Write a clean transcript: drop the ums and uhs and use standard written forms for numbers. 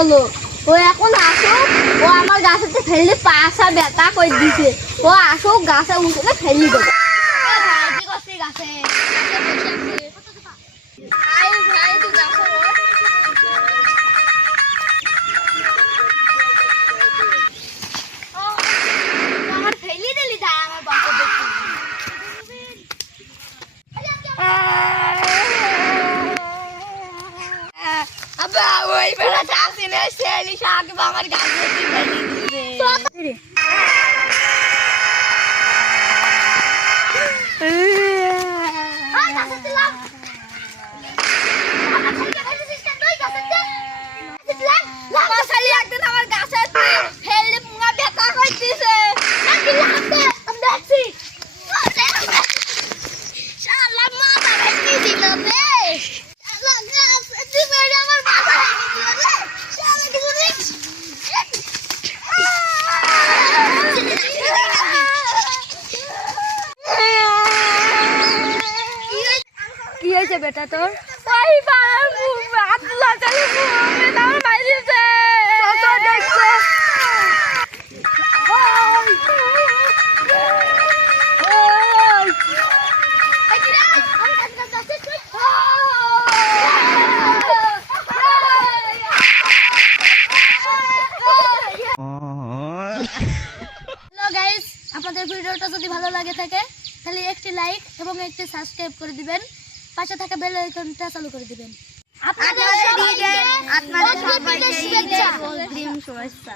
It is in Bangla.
হলো ও এখন আসুক ও আমার গাছেতে ফেললে পাশা ব্যথা করে দিছে ও আসুক গাছে উঠে ফেলি দেবো কি করছিস গাছে আমার ফেলি দিলি তাই আমার বাসা দেখি আবা ওই বেলা চাষি না সেলি শাক আমার গাছে ফেলি দিছে বেটা তোর ওই আব্দুল্লাহ চালু আমার বাইরে আছে তো দেখছে হ্যালো গাইস আপনাদের ভিডিওটা যদি ভালো লাগে থাকে তাহলে একটি লাইক এবং একটি সাবস্ক্রাইব করে দিবেন পাশে থাকা বেল আইকনটা চালু করে দিবেন আপনাদের সবাইকে শুভেচ্ছা।